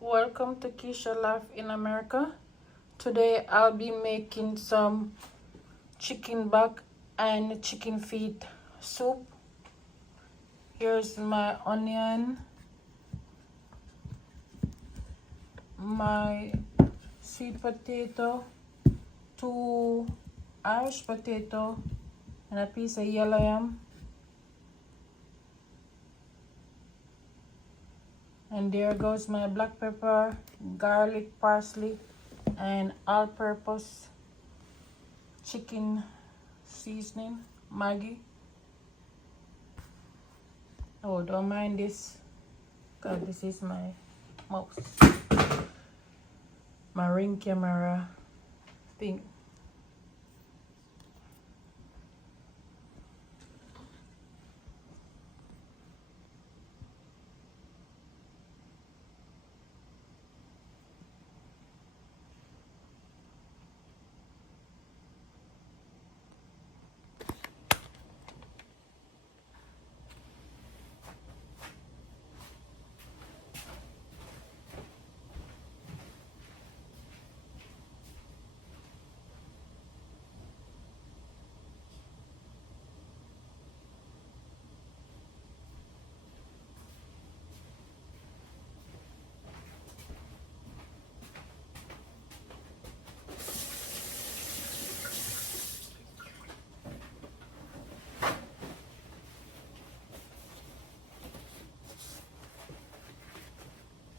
Welcome to Keisha Life in America. Today I'll be making some chicken back and chicken feet soup. Here's my onion, my sweet potato, 2 Irish potato, and a piece of yellow yam. And there goes my black pepper, garlic, parsley, and all-purpose chicken seasoning, Maggi. Oh, don't mind this, because this is my mouse, my ring camera thing.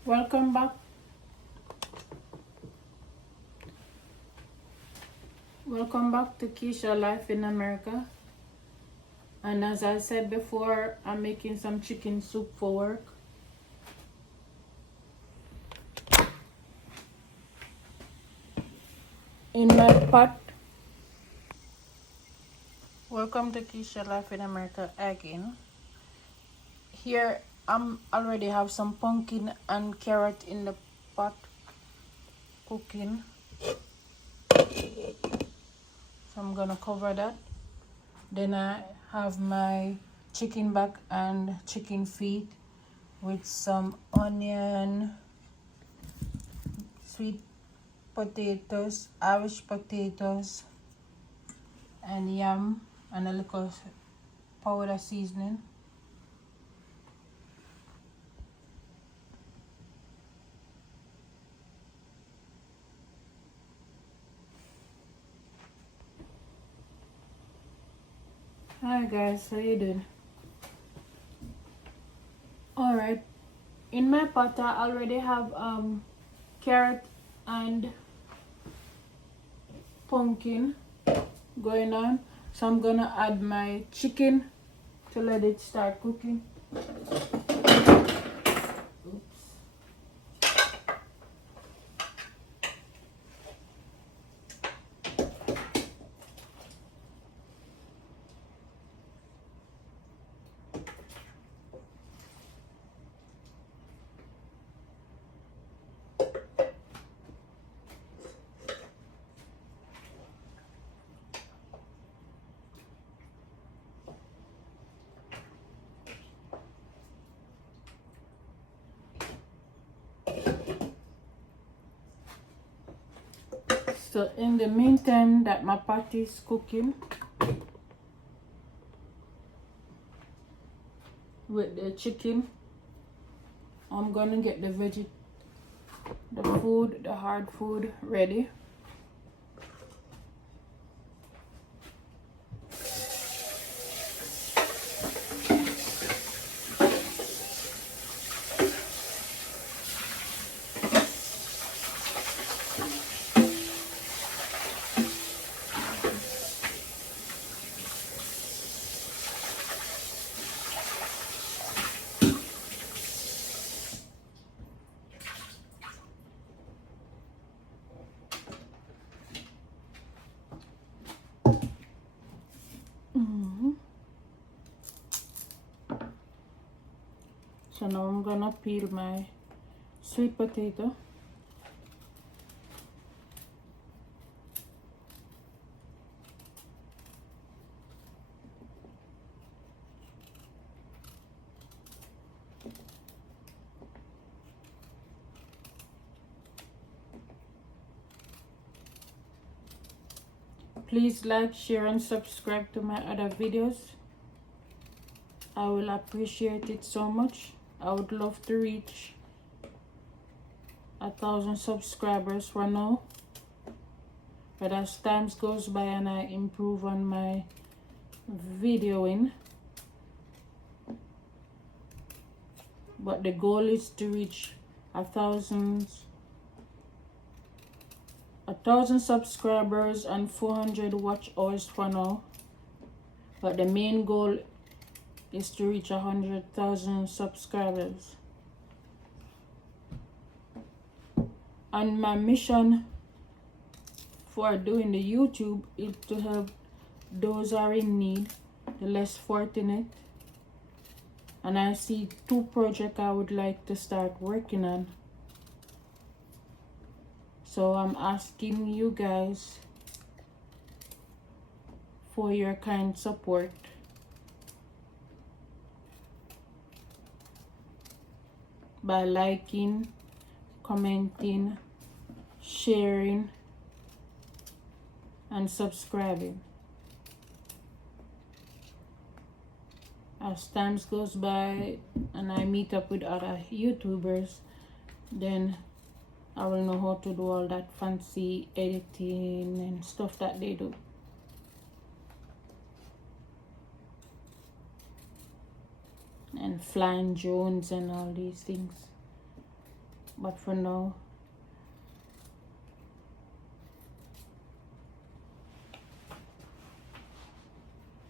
Welcome back. Welcome back to Keisha Life in America. And as I said before, I'm making some chicken soup for work. In my pot. Welcome to Keisha Life in America again. Here I'm already have some pumpkin and carrot in the pot cooking. So I'm gonna cover that. Then I have my chicken back and chicken feet with some onion, sweet potatoes, Irish potatoes, and yam, and a little powder seasoning. Hi guys, how you doing? Alright, in my pot I already have carrot and pumpkin going on. So I'm gonna add my chicken to let it start cooking. So in the meantime that my pot is cooking with the chicken, I'm gonna get the hard food ready. So now I'm gonna peel my sweet potato. Please like, share and subscribe to my other videos. I will appreciate it so much. I would love to reach 1,000 subscribers for now, but as times goes by and I improve on my videoing, but the goal is to reach 1,000 subscribers and 400 watch hours for now, but the main goal is to reach 100,000 subscribers. And my mission for doing the YouTube is to help those who are in need, the less fortunate. And I see 2 projects I would like to start working on. So I'm asking you guys for your kind support. By liking, commenting, sharing, and subscribing. As times goes by and I meet up with other YouTubers, then I will know how to do all that fancy editing and stuff that they do. And flying drones and all these things. But for now,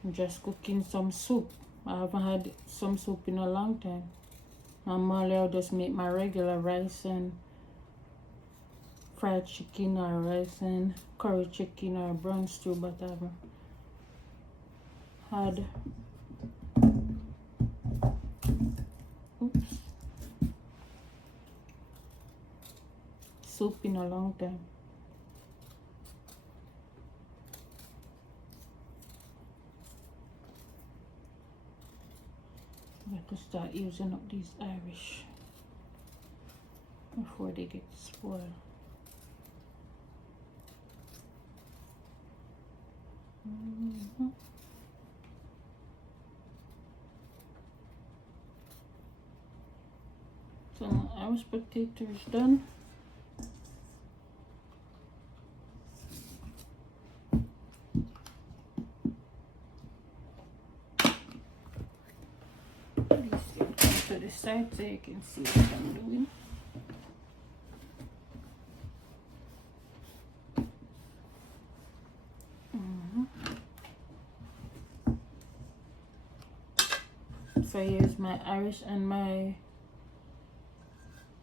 I'm just cooking some soup. I haven't had some soup in a long time. Normally I'll just make my regular rice and fried chicken or rice and curry chicken or brown stew, but I haven't had soup in a long time. I have to start using up these Irish before they get spoiled. So Irish potato is done. To the side so you can see what I'm doing. So here's my Irish and my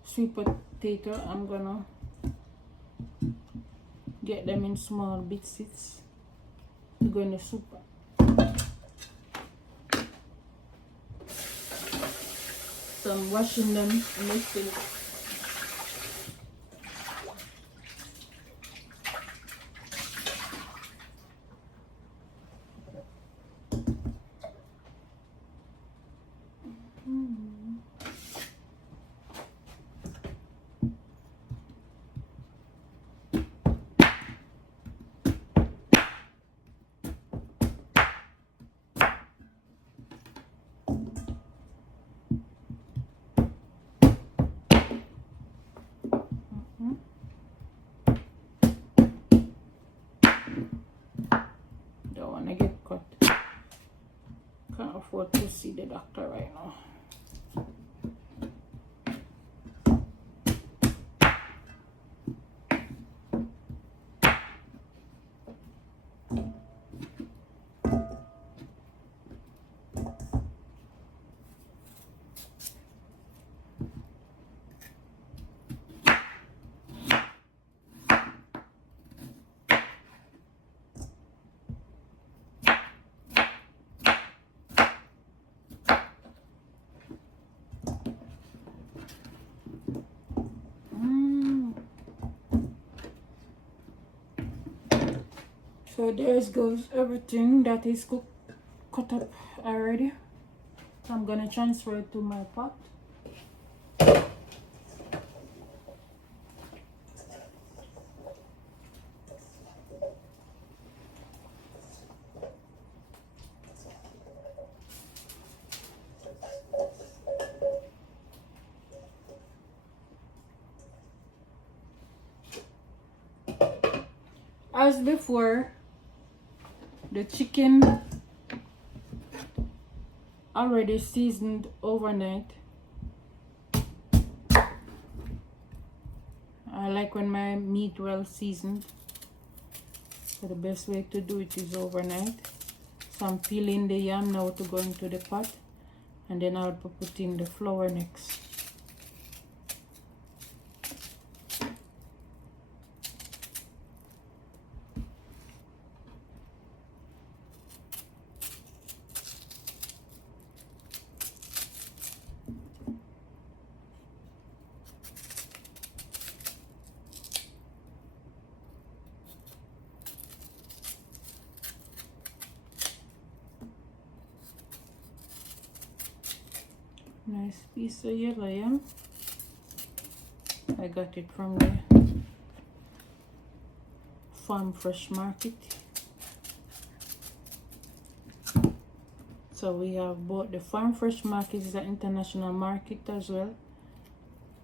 sweet potato. I'm gonna get them in small bits to go in the soup. So I'm washing them in the sink. Don't want to get cut. Can't afford to see the doctor right now. So there goes everything that is cut up already. I'm gonna transfer it to my pot. As before, the chicken already seasoned overnight. I like when my meat well seasoned. So the best way to do it is overnight. So I'm peeling the yam now to go into the pot, and then I'll put in the flour next. Nice piece of yellow yam. I got it from the Farm Fresh Market. So we have both the Farm Fresh Market is an international market as well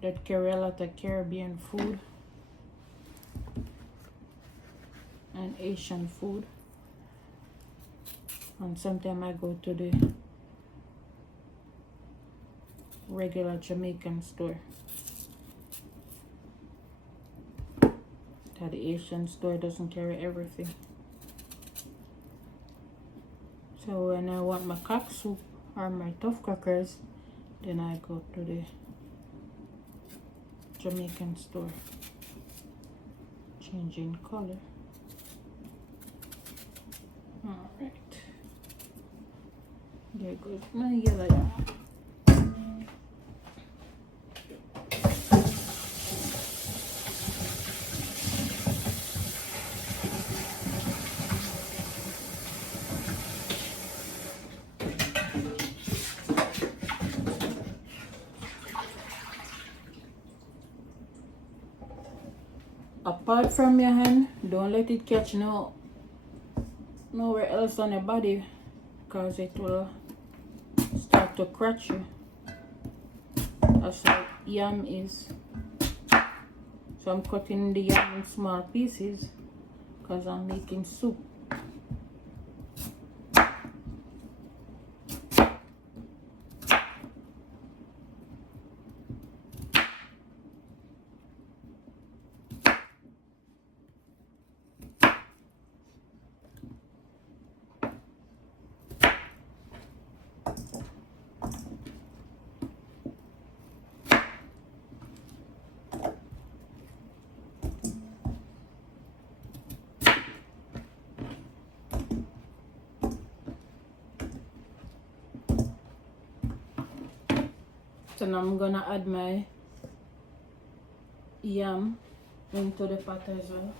that carry a lot of Caribbean food and Asian food. And sometimes I go to the regular Jamaican store. That the Asian store doesn't carry everything. So when I want my cock soup or my tough crackers, then I go to the Jamaican store. Changing color. Alright. There goes my yellow. Apart from your hand, don't let it catch nowhere else on your body, because it will start to scratch you. That's how yam is. So I'm cutting the yam in small pieces because I'm making soup. So now I'm gonna add my yam into the pot as well.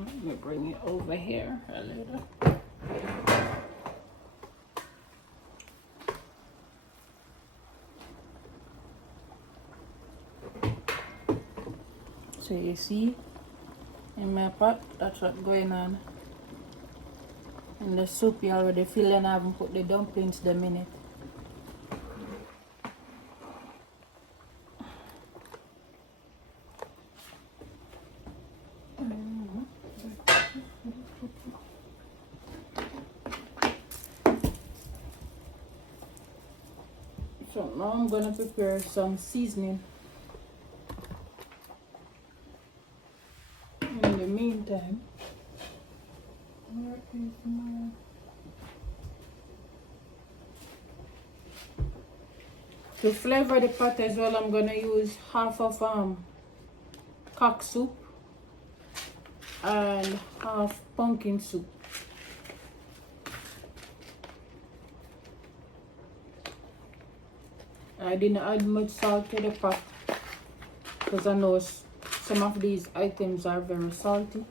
Let me bring it over here a little. So you see, in my pot, that's what's going on. In the soup, you already feel, and I haven't put the dumplings the minute. So now I'm gonna prepare some seasoning. In the meantime, where is my... To flavor the pot as well, I'm gonna use half of cock soup and half pumpkin soup. I didn't add much salt to the pot because I know some of these items are very salty.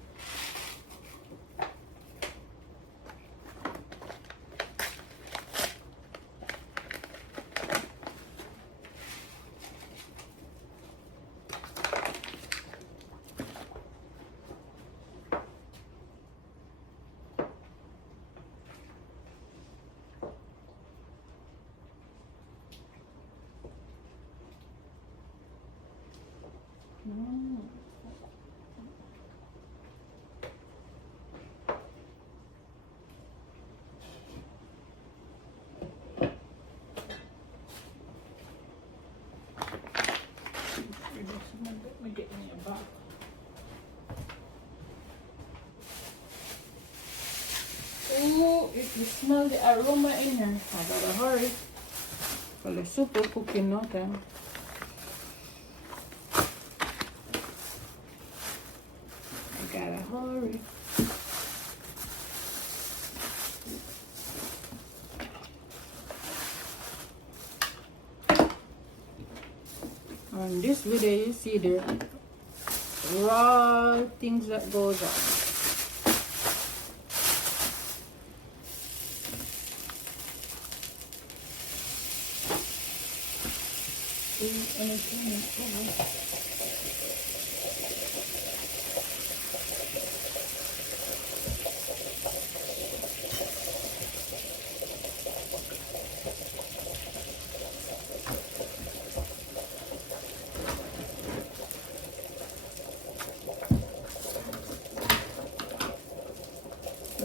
Let me get me a box. Oh, if you smell the aroma in here, I gotta hurry. For the soup will cook in no time. I gotta hurry. On this video you see the raw things that goes on.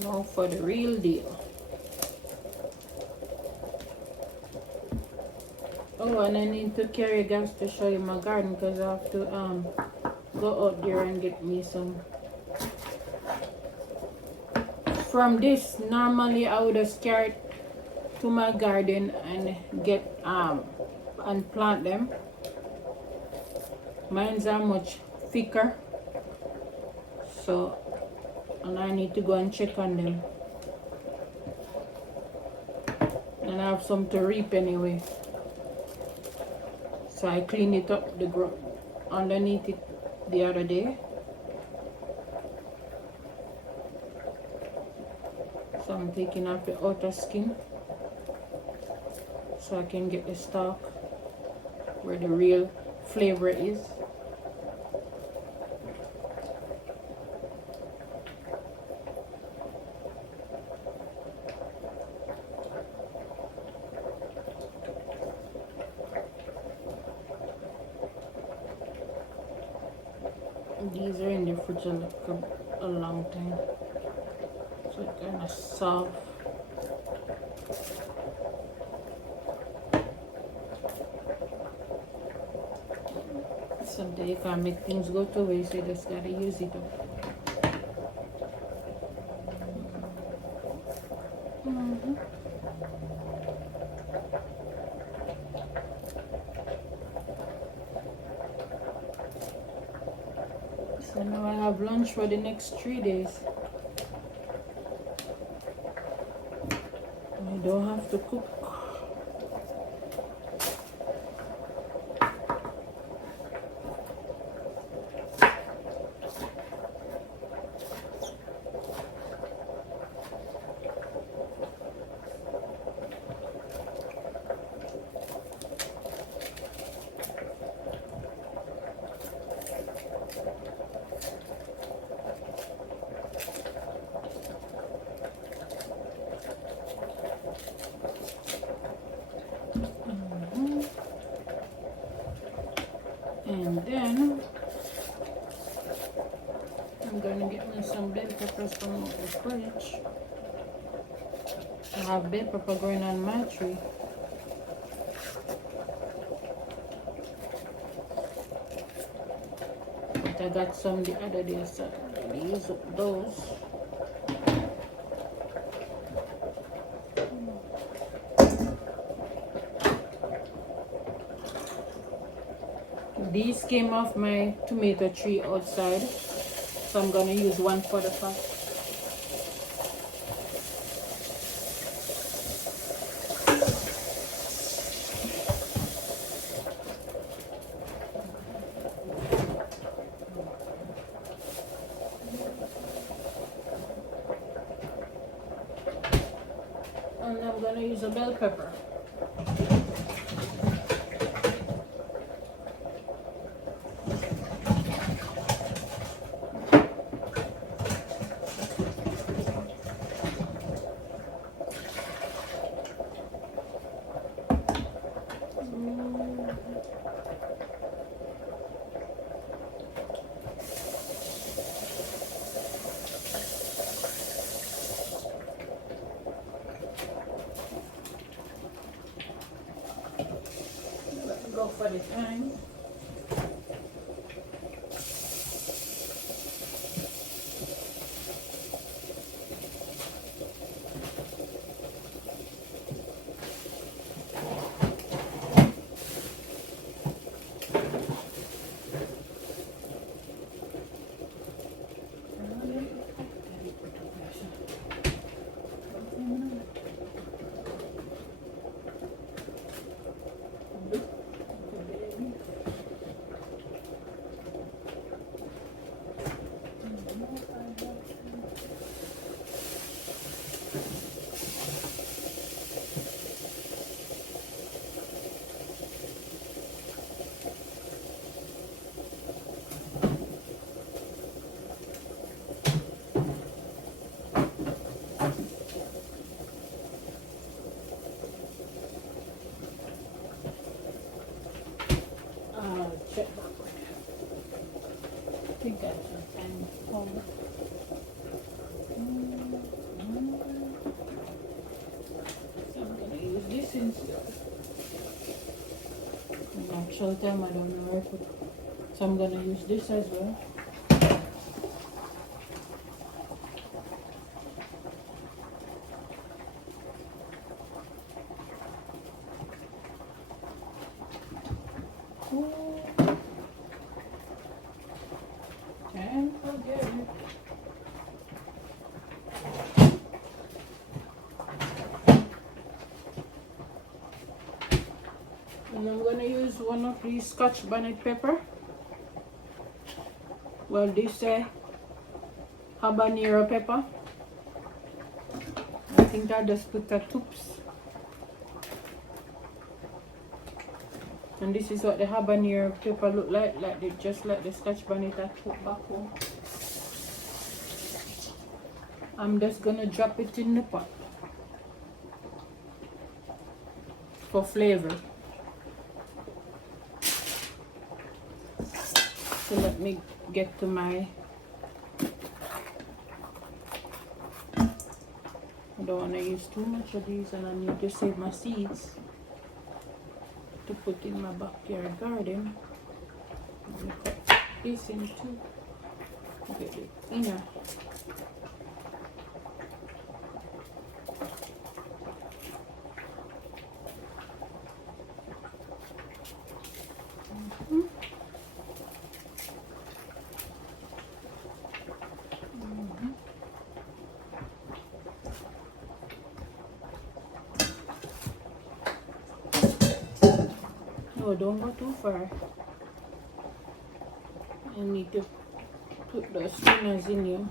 Now for the real deal. Oh, and I need to carry gas to show you my garden because I have to go out there and get me some. From this, normally I would have carried to my garden and get and plant them. Mine's are much thicker, so and I need to go and check on them. And I have some to reap anyway. So I cleaned it up the ground underneath it the other day. So I'm taking off the outer skin so I can get the stalk where the real flavor is. These are in the fridge a long time, so it's kind of soft. Sometimes you can't make things go to waste, you just gotta use it up. So now I have lunch for the next 3 days. I don't have to cook. And then I'm gonna get me some bell peppers from the fridge. I have bell pepper growing on my tree. But I got some the other day, so I'm gonna use up those. These came off my tomato tree outside, so I'm gonna use one for the pot. And I'm gonna use a bell pepper. Go for the time. Check that one. I think that's a 10 pound. So I'm gonna use this instead. In actual time I don't know where to put. So I'm gonna use this as well. And forget it. And I'm gonna use one of these Scotch bonnet pepper. Well, this habanero pepper. I think I just put the tubes. And this is what the habanero pepper look like just like the Scotch bonnet I took back home. I'm just gonna drop it in the pot for flavor. So let me get to my, I don't want to use too much of these and I need to save my seeds to put in my backyard garden. I'm gonna cut this in two. Get the inner. No, don't go too far. I need to put the spinners in you.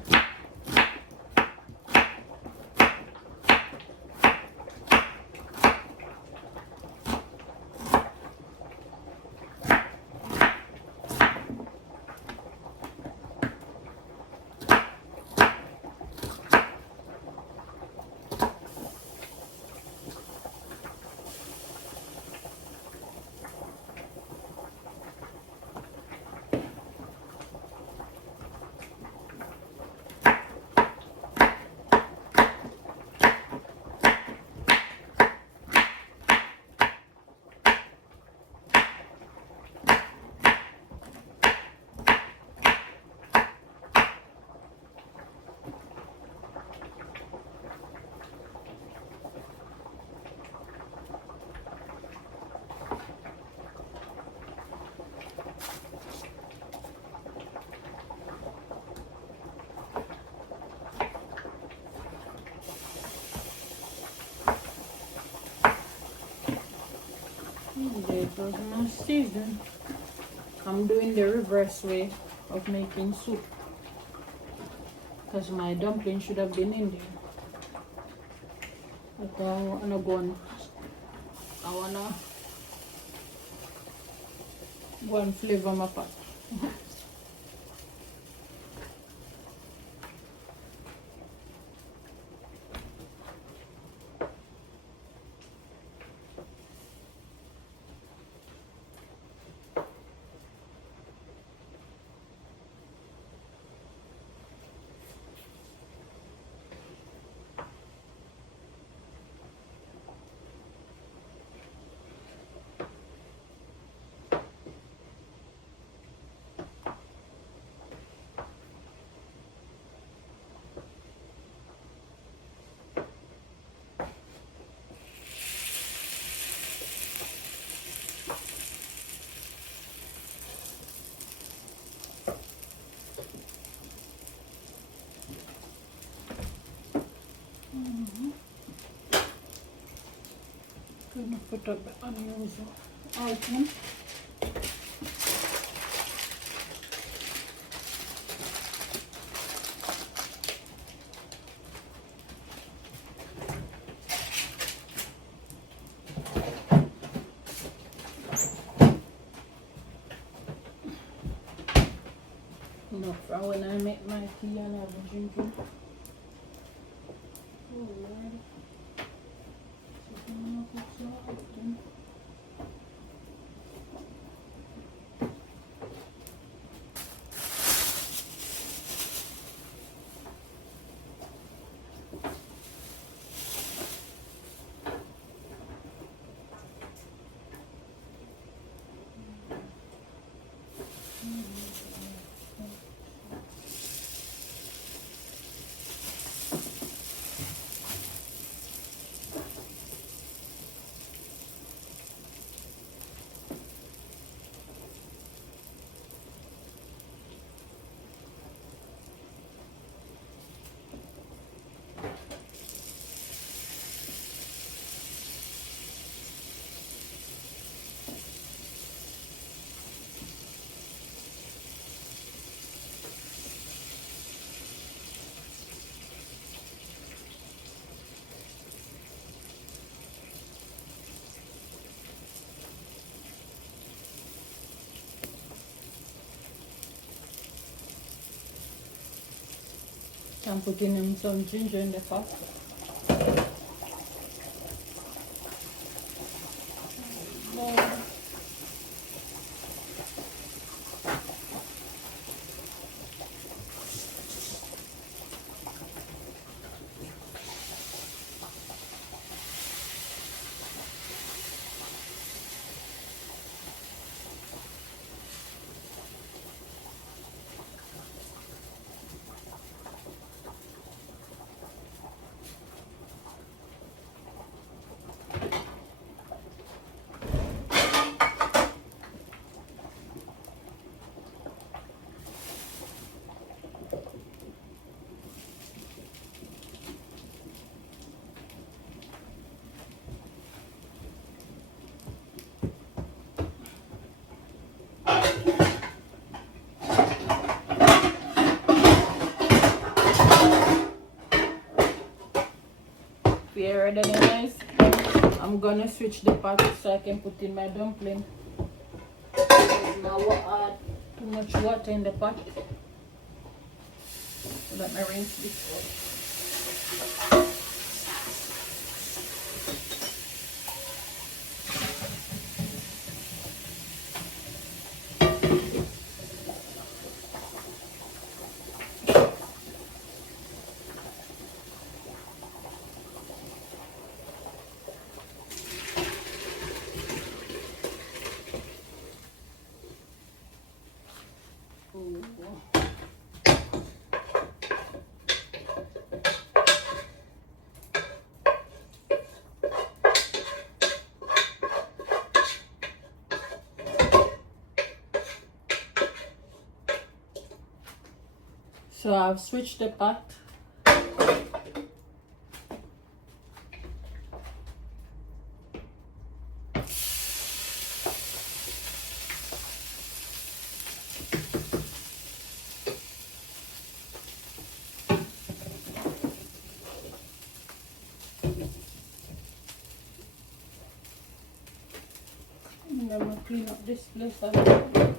There goes my season. I'm doing the reverse way of making soup because my dumpling should have been in there. But I wanna go and flavor my pot. Gonna put up the onions item. Enough for when I make my tea and have a drinking. Oh Lord. So often. I'm putting in some ginger in the pot. Very ready, guys. I'm gonna switch the pot so I can put in my dumpling. Now we'll add too much water in the pot. Let me rinse this. So I've switched the pot. clean up this place a little.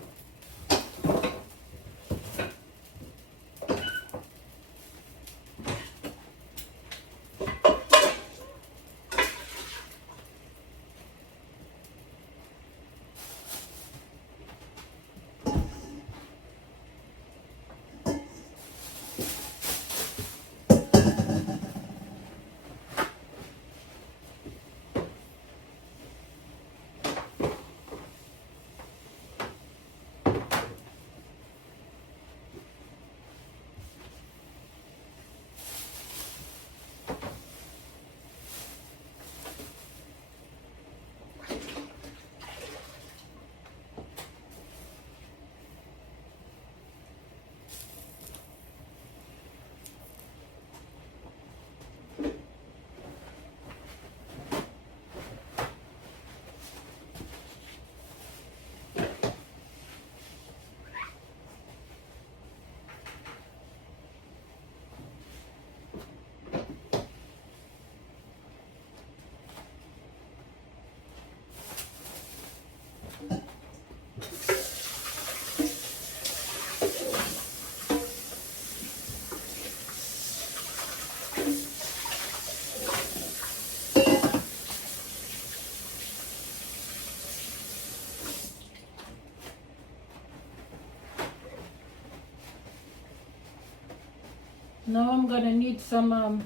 Now I'm gonna need some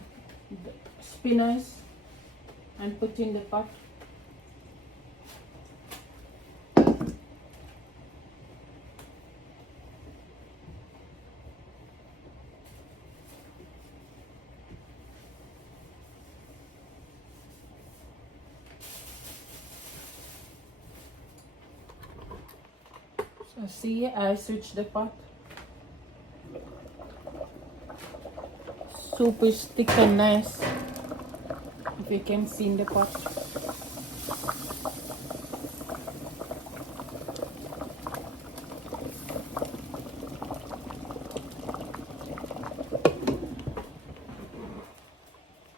spinners and put in the pot. So see, I switched the pot. Soup is thick and nice, if you can see in the pot.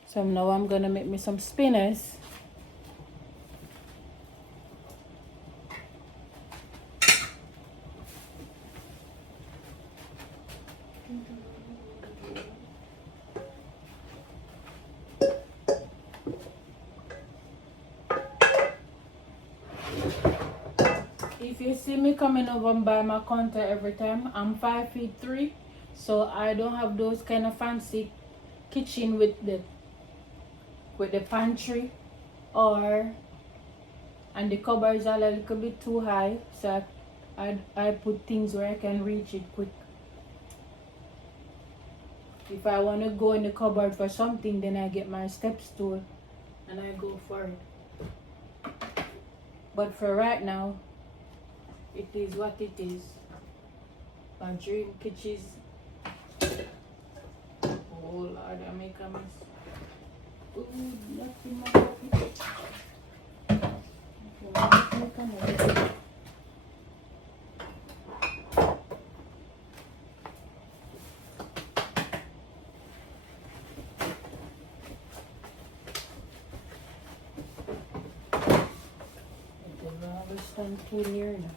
So now I'm gonna make me some spinners. If you see me coming over by my counter every time, I'm 5'3", so I don't have those kind of fancy kitchen with the pantry, and the cupboards are a little bit too high, so I put things where I can reach it quick. If I want to go in the cupboard for something, then I get my step stool and I go for it. But for right now, it is what it is. My dream kitchen. Oh Lord, I make a mess. Ooh, nothing more. Okay, make a mess. Stand too near now.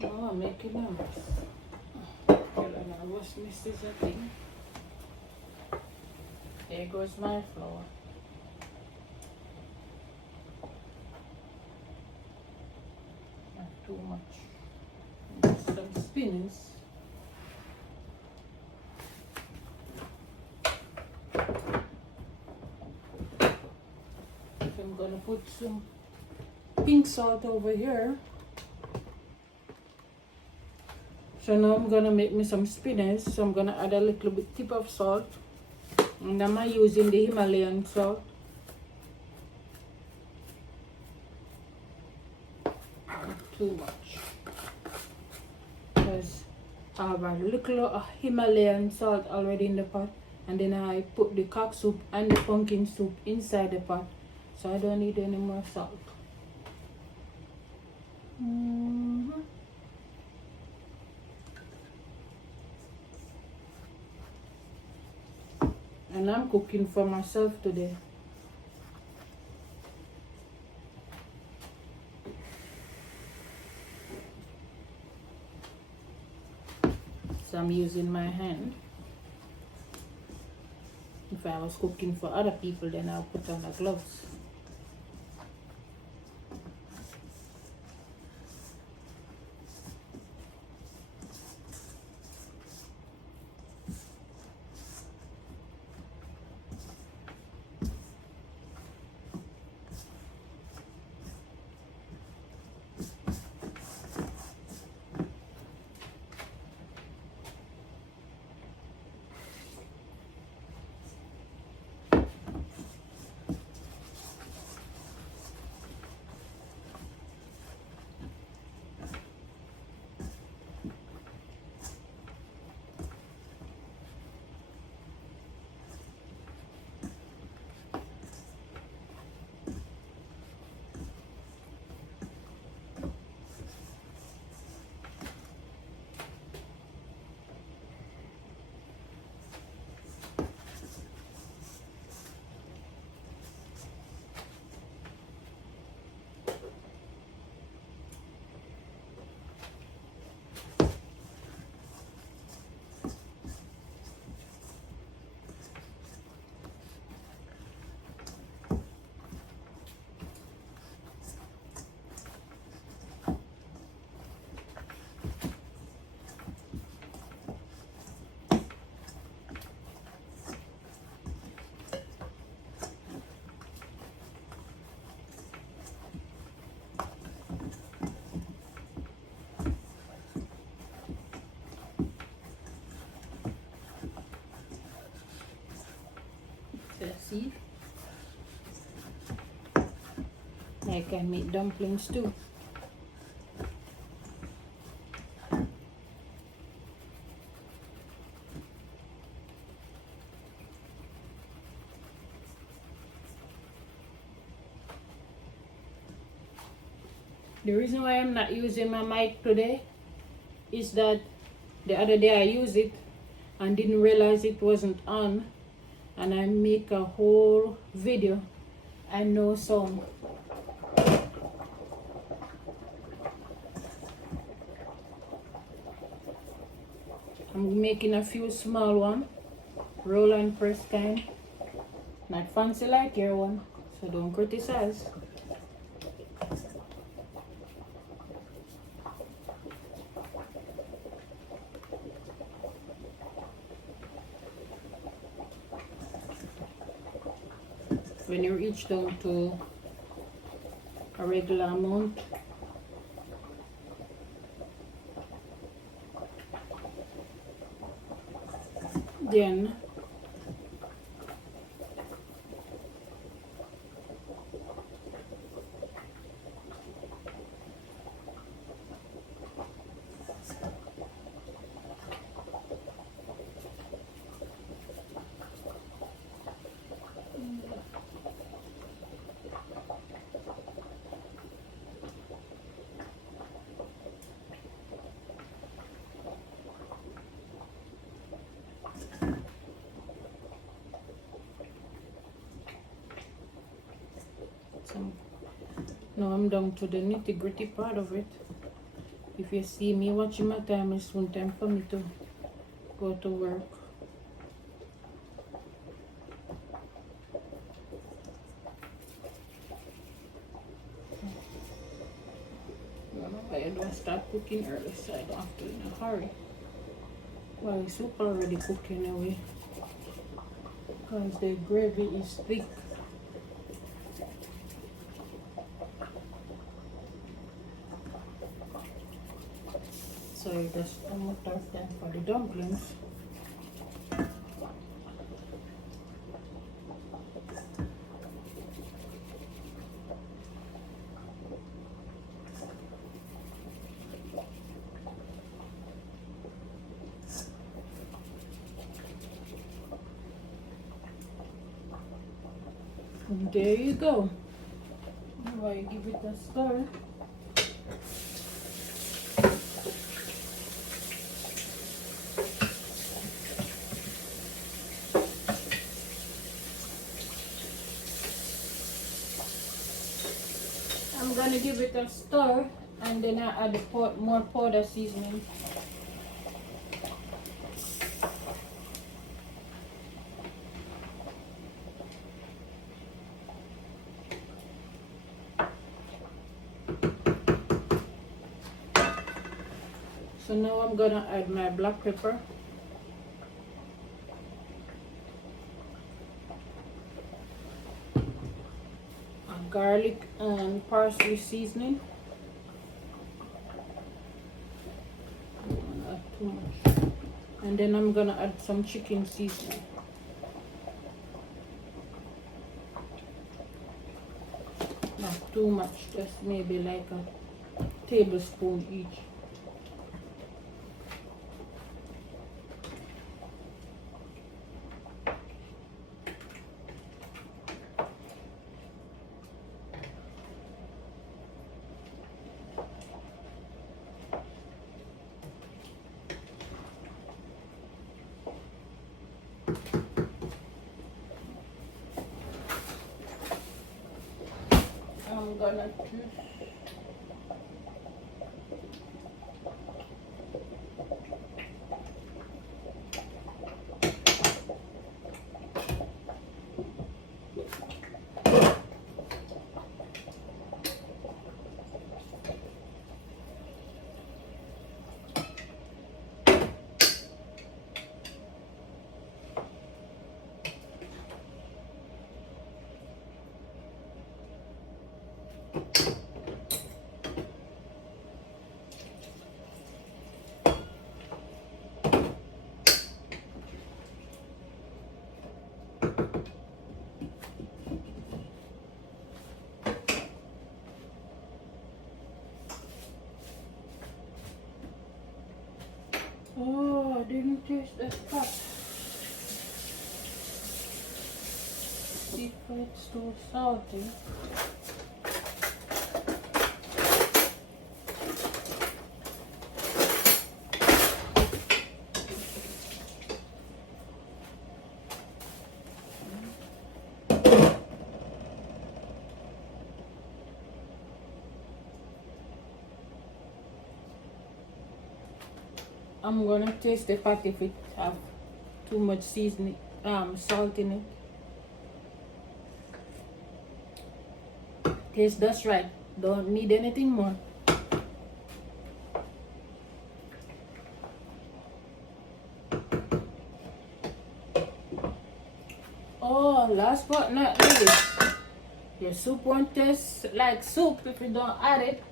Oh, I'm making a mess. What's Mrs. a thing? There goes my flour. Not too much. Some spinners. I'm gonna put some pink salt over here. So now I'm gonna make me some spinners. So I'm gonna add a little bit tip of salt. And I'm using the Himalayan salt. Not too much. Because I have a little Himalayan salt already in the pot, and then I put the cock soup and the pumpkin soup inside the pot, so I don't need any more salt. And I'm cooking for myself today. So I'm using my hand. If I was cooking for other people, then I'll put on the gloves. See? I can make dumplings too. The reason why I'm not using my mic today is that the other day I used it and didn't realize it wasn't on, and I make a whole video and no sound. I'm making a few small ones, roll and press kind, not fancy like your one, so don't criticize. When you reach down to a regular amount, then now I'm down to the nitty-gritty part of it. If you see me watching my time, it's soon time for me to go to work. I don't start cooking early, so I don't have to in a hurry. Well, the soup already cooked anyway, because the gravy is thick. So just almost time for the dumplings. And there you go. Now I give it a stir. I'm gonna give it a stir and then I add more powder seasoning. So now I'm gonna add my black pepper. Garlic and parsley seasoning. Not too much. And then I'm gonna add some chicken seasoning. Not too much, just maybe like a tablespoon each. I'm gonna just oh, I didn't taste that pot. See if it's too salty. I'm gonna taste the pot if it have too much seasoning, salt in it. Tastes just right. Don't need anything more. Oh, last but not least, your soup won't taste like soup if you don't add it.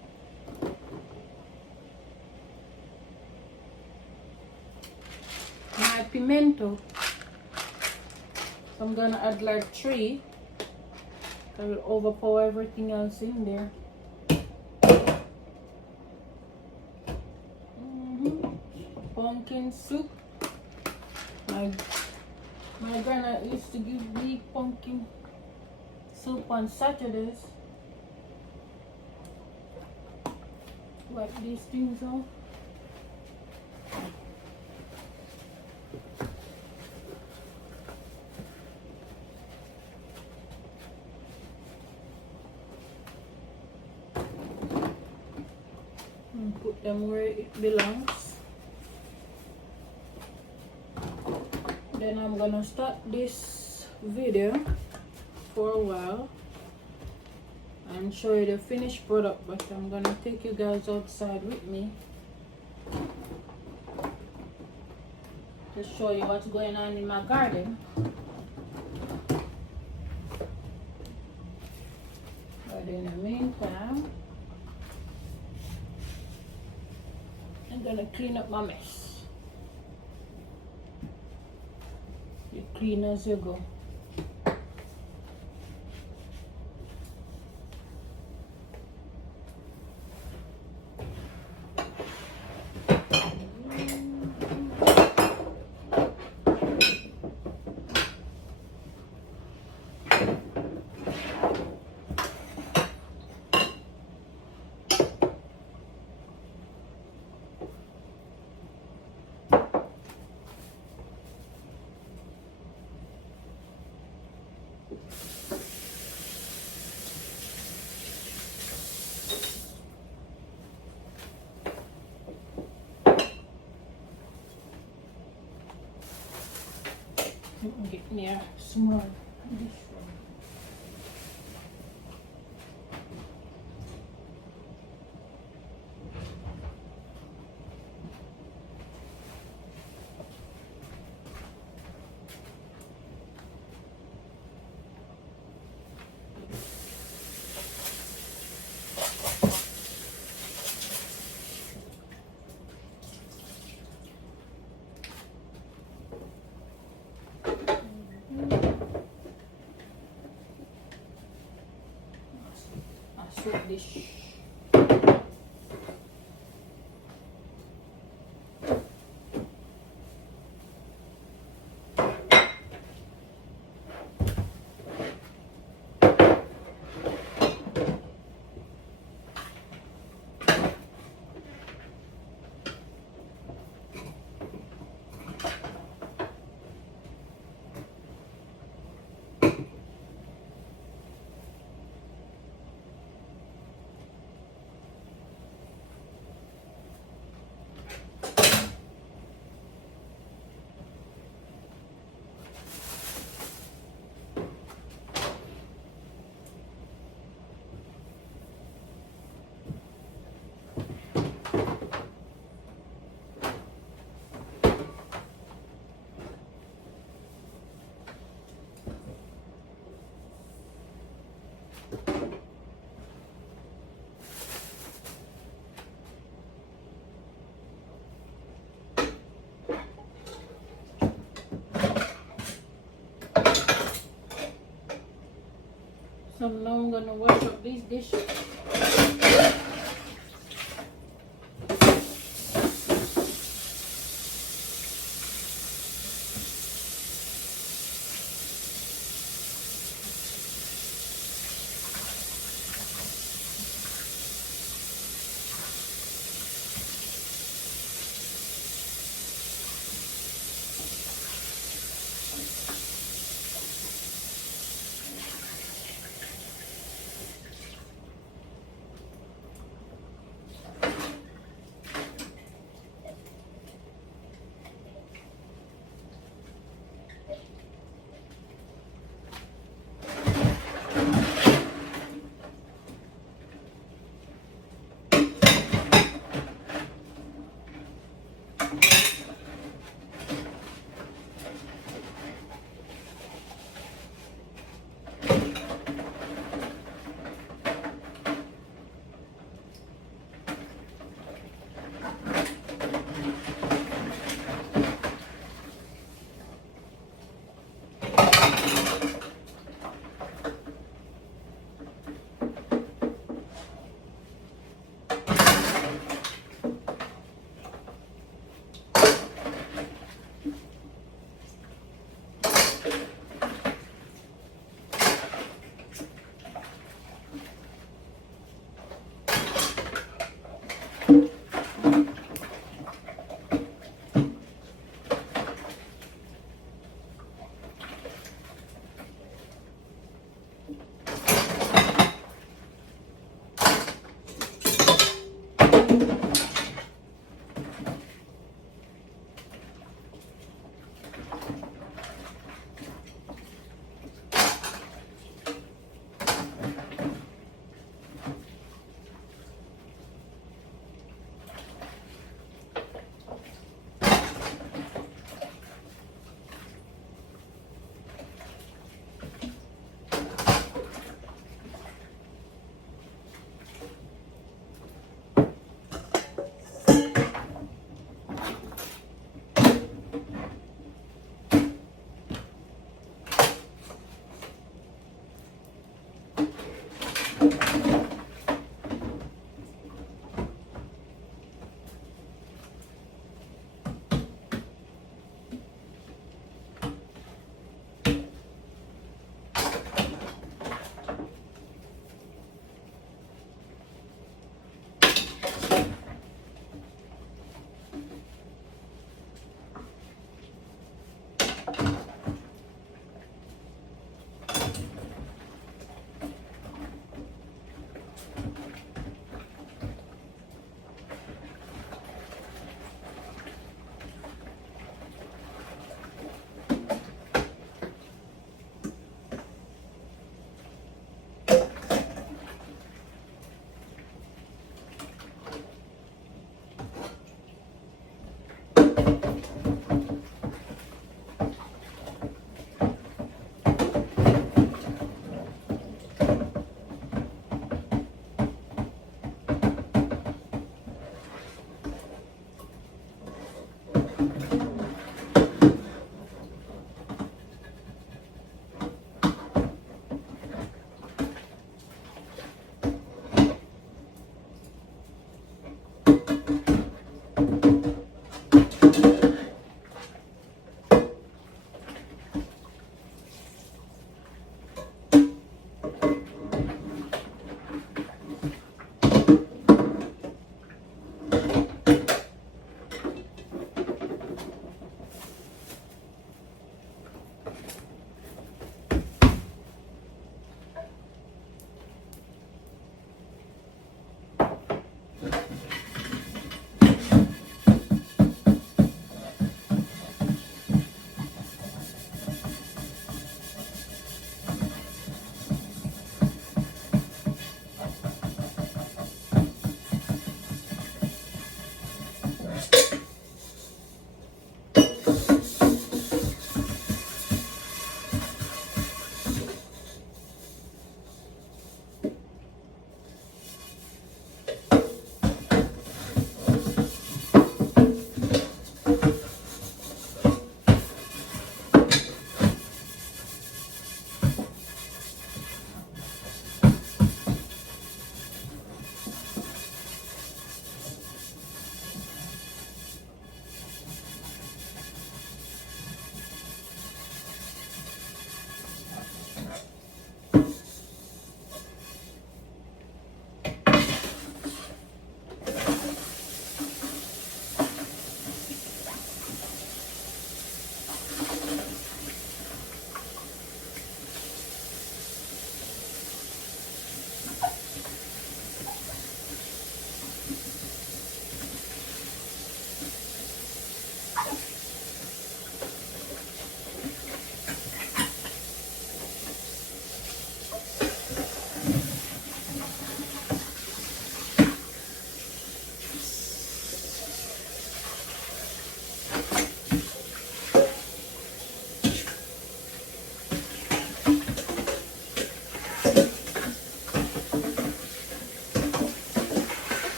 My pimento. So I'm gonna add like 3. I will overpower everything else in there. Pumpkin soup. My grandma used to give me pumpkin soup on Saturdays. Wipe these things off. And put them where it belongs. Then I'm gonna start this video for a while and show you the finished product, but I'm gonna take you guys outside with me to show you what's going on in my garden. But in the meantime, I'm gonna clean up my mess. You clean as you go. Get me a small dish one. A soup dish. So now I'm gonna wash up these dishes.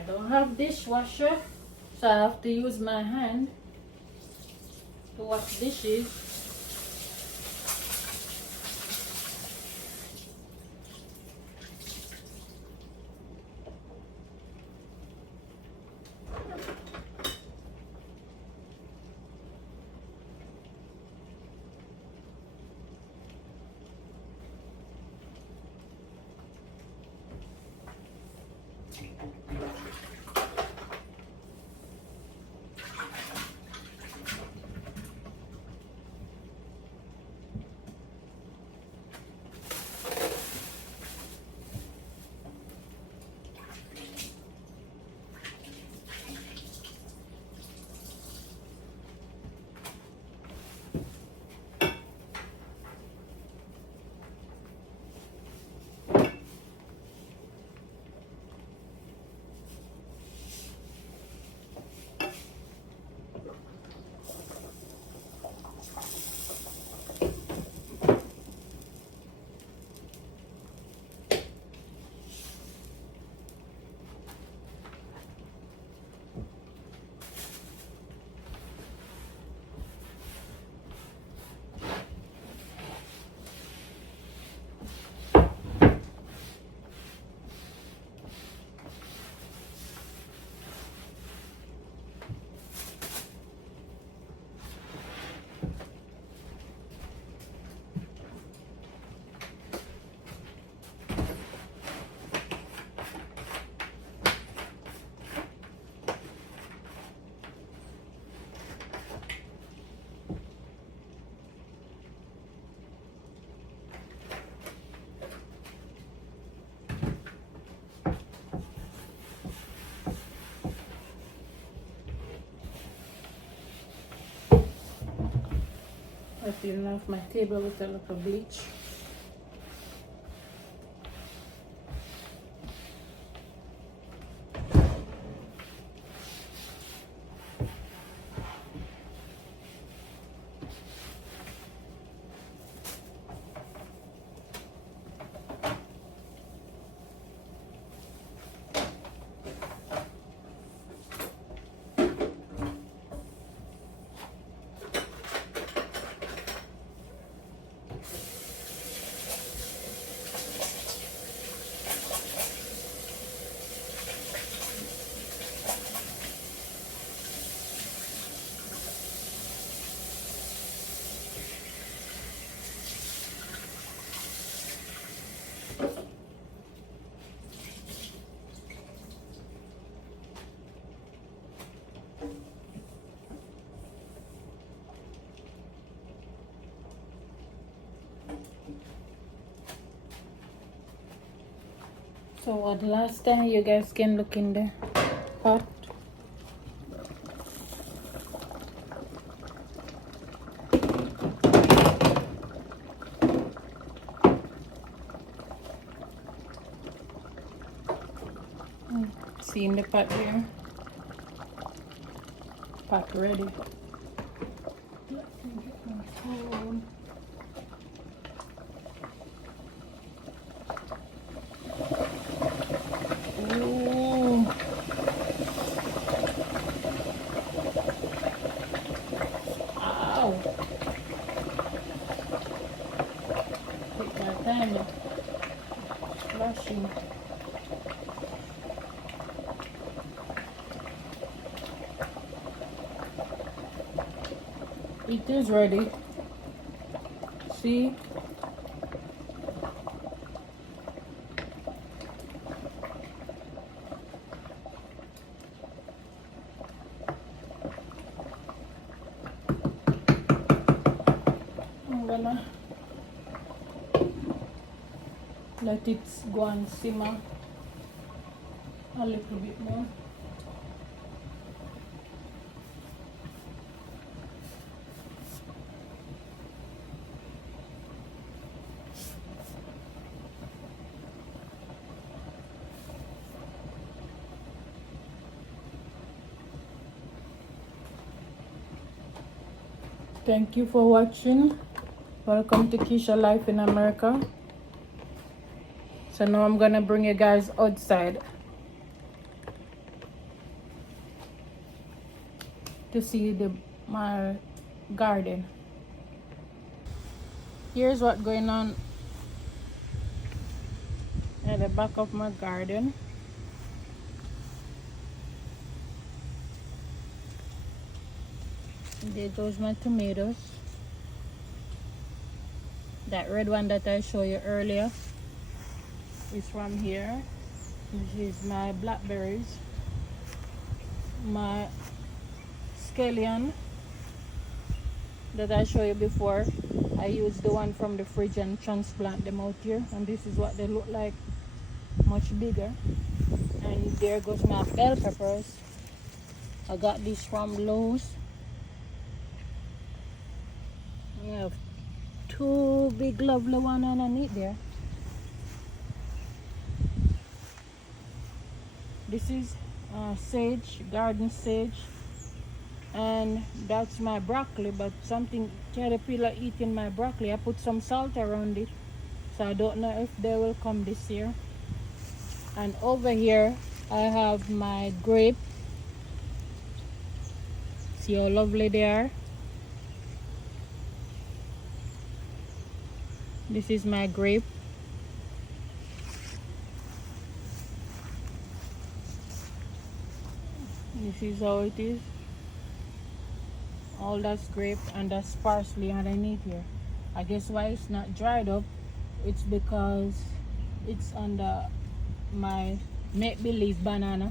I don't have dishwasher, so I have to use my hand to wash dishes. I clean off my table with a little bleach. So what last time you guys can look in the pot. See in the pot there. Pot ready. Let me get my phone. Ooh. Ow. Take my time. Flushing. It is ready. See? I'm gonna let it go and simmer a little bit more. Thank you for watching. Welcome to Keisha Life in America. So now I'm gonna bring you guys outside. to see my garden. Here's what's going on at the back of my garden. There goes my tomatoes. That red one that I showed you earlier is from here. This is my blackberries. My scallion that I showed you before, I used the one from the fridge and transplant them out here, and this is what they look like, much bigger. And there goes my bell peppers. I got this from Lowe's. I have two big lovely ones underneath there. This is sage, garden sage, and that's my broccoli, but something caterpillar eating my broccoli. I put some salt around it, so I don't know if they will come this year. And over here I have my grape. See how lovely they are. This is my grape. This is how it is. All that's grape, and that's parsley underneath here. I guess why it's not dried up, it's because it's under my make-believe banana.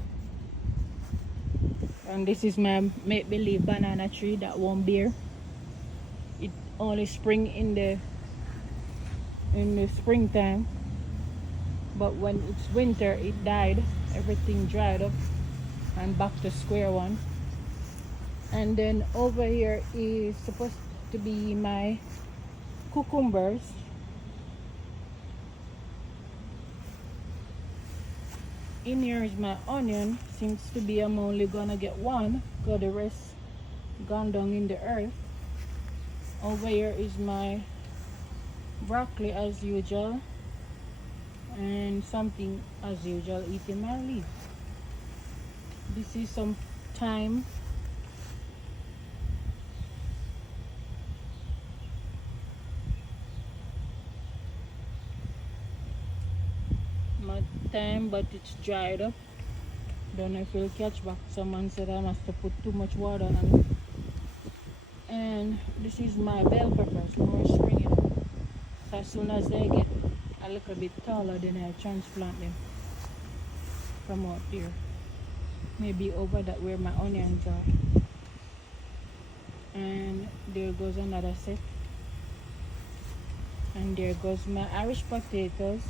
And this is my make-believe banana tree that won't bear. It only spring in the springtime, but when it's winter it died. Everything dried up and back to square one. And then over here is supposed to be my cucumbers. In here is my onion. Seems to be I'm only gonna get one, because the rest gone down in the earth. Over here is my broccoli as usual, and something as usual eating my leaves. This is some thyme. My thyme, but it's dried up. Don't know if it'll catch back. Someone said I must have put too much water on it. And this is my bell peppers, more springing up. So as soon as they get a little bit taller, then I transplant them from out there. Maybe over that where my onions are. And there goes another set. And there goes my Irish potatoes.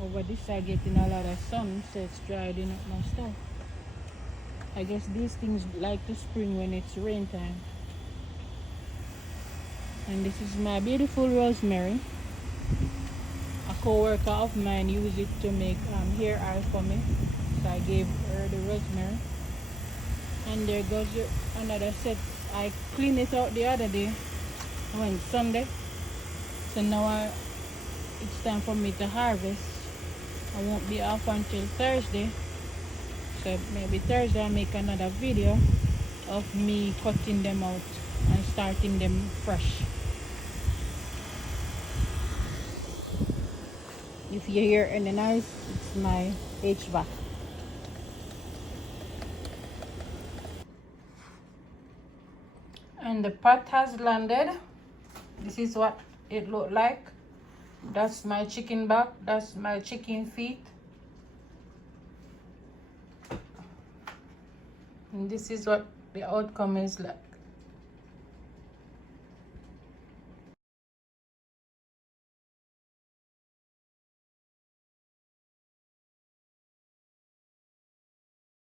Over this side getting a lot of sun, so it's drying up my stuff. I guess these things like to spring when it's rain time. And this is my beautiful rosemary. A co-worker of mine used it to make hair oil for me, so I gave her the rosemary. And there goes another set. I cleaned it out the other day when Sunday, so now it's time for me to harvest. I won't be off until Thursday, so maybe Thursday I'll make another video of me cutting them out and starting them fresh. If you hear any noise, it's my HVAC. And the pot has landed. This is what it looked like. That's my chicken back, that's my chicken feet. And this is what the outcome is like.